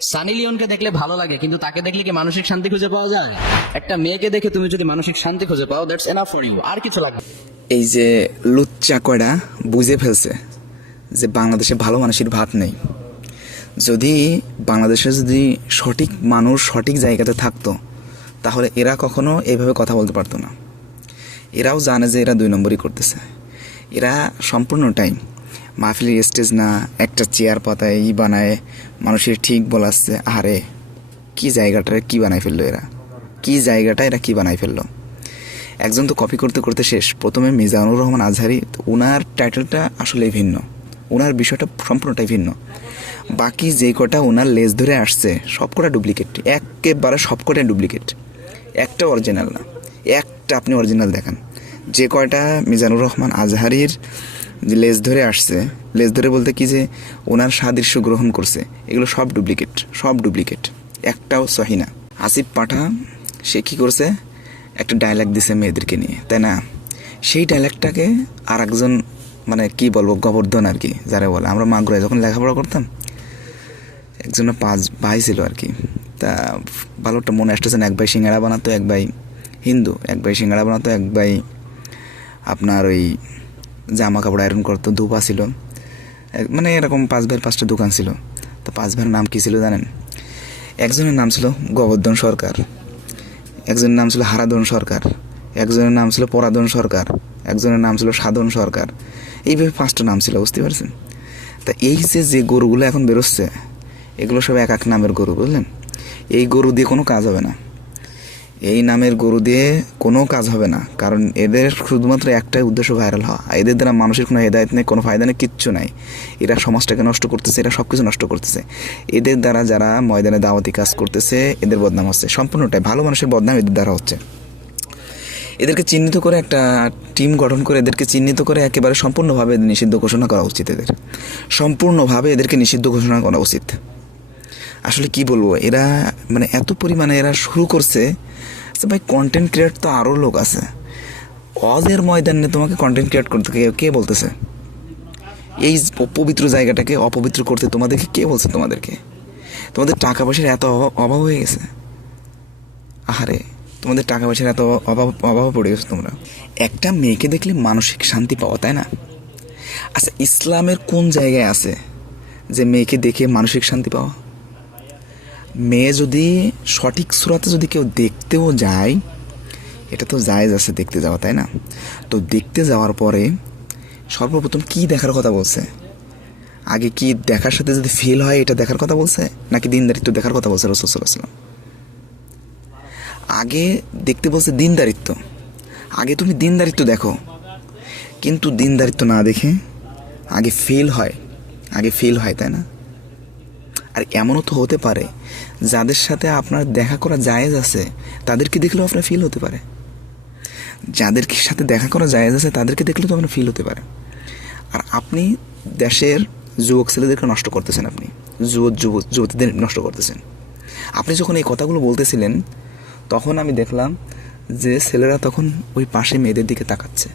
সানি লিওনকে দেখলে ভালো লাগে, কিন্তু তাকে দেখলে কি মানসিক শান্তি খুঁজে পাওয়া যায়? একটা মেয়েকে দেখে তুমি যদি মানসিক শান্তি খুঁজে পাও দ্যাটস এনাফ ফর ইউ আর কিছু লাগবে? এই যে লুচ্চা কয়টা বুঝে ফেলছে যে বাংলাদেশে ভালো মানুষের ভাত নেই। যদি বাংলাদেশে যদি সঠিক মানুষ সঠিক জায়গাতে থাকতো, তাহলে এরা কখনো এইভাবে কথা বলতে পারতো না। এরাও জানে যে এরা দুই নম্বরই করতেছে। এরা সম্পূর্ণ টাইম মাহফিলের স্টেজ না, একটা চেয়ার পাতায় ই বানায়, মানুষের ঠিক বলাচ্ছে, আরে কি জায়গাটা কি বানাই ফেলল এরা? কি জায়গাটা এরা কি বানাই ফেলল? একজন তো কপি করতে করতে শেষ। প্রথমে মিজানুর রহমান আজহারি, তো ওনার টাইটেলটা আসলেই ভিন্ন। ওনার বিষয়টা সম্পূর্ণটাই ভিন্ন। বাকি যে কটা ওনার লেজ ধরে আসছে সবকটা ডুপ্লিকেট একেবারে সবকটাই ডুপ্লিকেট একটা অরিজিনাল না। একটা আপনি অরিজিনাল দেখান। যে কয়টা মিজানুর রহমান আজহারির যে লেজ ধরে আসছে। লেজ ধরে বলতে কি যে, ওনার সাদৃশ্য গ্রহণ করছে। এগুলো সব ডুপ্লিকেট সব ডুপ্লিকেট। একটাও সহি না। আসিফ পাঠা, সে কী করছে? একটা ডায়লগ দিছে মেয়েদেরকে নিয়ে, তাই না? সেই ডায়লগটাকে আর একজন মানে কি বলব, গোবর্ধন আর কি, যারা বলে। আমরা মাগুরায় যখন লেখাপড়া করতাম, একজনের পাঁচ ভাই ছিল আর কি। তা ভালো একটা মনে আসতেছে না, এক ভাই সিঙ্গাড়া বানাতো, এক ভাই হিন্দু, এক ভাই সিঙ্গাড়া বানাতো, এক ভাই আপনার ওই জামা কাপড় আয়রন করতো ধূপা ছিল মানে এরকম পাঁচ ভাইয়ের পাঁচটা দোকান ছিল। তো পাঁচ ভাইয়ের নাম কী ছিল জানেন? একজনের নাম ছিল গোবর্ধন সরকার। একজনের নাম ছিল হারাধন সরকার। একজনের নাম ছিল পরাধন সরকার। একজনের নাম ছিল সাধন সরকার। এইভাবে পাঁচটা নাম ছিল, বুঝতে পারছেন? তা এই যে যে গরুগুলো এখন বেরোচ্ছে, এগুলো সব এক এক নামের গরু, বুঝলেন? এই গরু দিয়ে কোনো কাজ হবে না। এই নামের গরু দিয়ে কোনো কাজ হবে না। কারণ এদের শুধুমাত্র একটাই উদ্দেশ্য ভাইরাল হওয়া। এদের দ্বারা মানুষের কোনো হেদায়ত নেই, কোনো ফায়দা নেই, কিচ্ছু নাই। এরা সমাজটাকে নষ্ট করতেছে, এরা সব কিছু নষ্ট করতেছে। এদের দ্বারা যারা ময়দানে দাওয়াতি কাজ করতেছে, এদের বদনাম হচ্ছে। সম্পূর্ণটাই ভালো মানুষের বদনাম এদের দ্বারা হচ্ছে। এদেরকে চিহ্নিত করে একটা টিম গঠন করে এদেরকে চিহ্নিত করে একেবারে সম্পূর্ণভাবে নিষিদ্ধ ঘোষণা করা উচিত এদের। সম্পূর্ণভাবে এদেরকে নিষিদ্ধ ঘোষণা করা উচিত। আসলে কি বলব, এরা মানে এত পরিমাণে এরা শুরু করছে আচ্ছা ভাই কন্টেন্ট ক্রিয়েট তো আরও লোক আছে। অজের ময়দানে তোমাকে কন্টেন্ট ক্রিয়েট করতে কে বলতেছে? এই পবিত্র জায়গাটাকে অপবিত্র করতে তোমাদেরকে কে বলছে তোমাদেরকে? তোমাদের টাকা পয়সার এত অভাব অভাব হয়ে গেছে? আহারে, তোমাদের টাকা পয়সার এত অভাব অভাব পড়ে গেছো তোমরা। একটা মেয়েকে দেখলে মানসিক শান্তি পাওয়া, তাই না? আচ্ছা ইসলামের কোন জায়গায় আছে যে মেয়েকে দেখে মানসিক শান্তি পাওয়া? মেয়ে যদি সঠিক সুরাতে যদি কেউ দেখতেও যায়, এটা তো জায়েজ আছে দেখতে যাওয়া, তাই না? তো দেখতে যাওয়ার পরে সর্বপ্রথম কি দেখার কথা বলছে? আগে কি দেখার সাথে যদি ফিল হয়, এটা দেখার কথা বলছে? নাকি দিনদারিত্ব দেখার কথা বলছে রসুলাম আগে দেখতে বলছে দিনদারিত্ব। আগে তুমি দিনদারিত্ব দেখো। কিন্তু দিনদারিত্ব না দেখে আগে ফেল হয়। আগে ফেল হয়, তাই না? আর এমনও তো হতে পারে, যাদের সাথে আপনার দেখা করা জায়েজ আছে, তাদেরকে দেখলেও আপনার ফিল হতে পারে। যাদের সাথে দেখা করা জায়েজ আছে, তাদেরকে দেখলেও তো আপনার ফিল হতে পারে। আর আপনি দেশের যুবক ছেলেদেরকে নষ্ট করতেছেন আপনি, যুবক যুবক যুবতীদের নষ্ট করতেছেন। আপনি যখন এই কথাগুলো বলতেছিলেন, তখন আমি দেখলাম যে ছেলেরা তখন ওই পাশে মেয়েদের দিকে তাকাচ্ছে।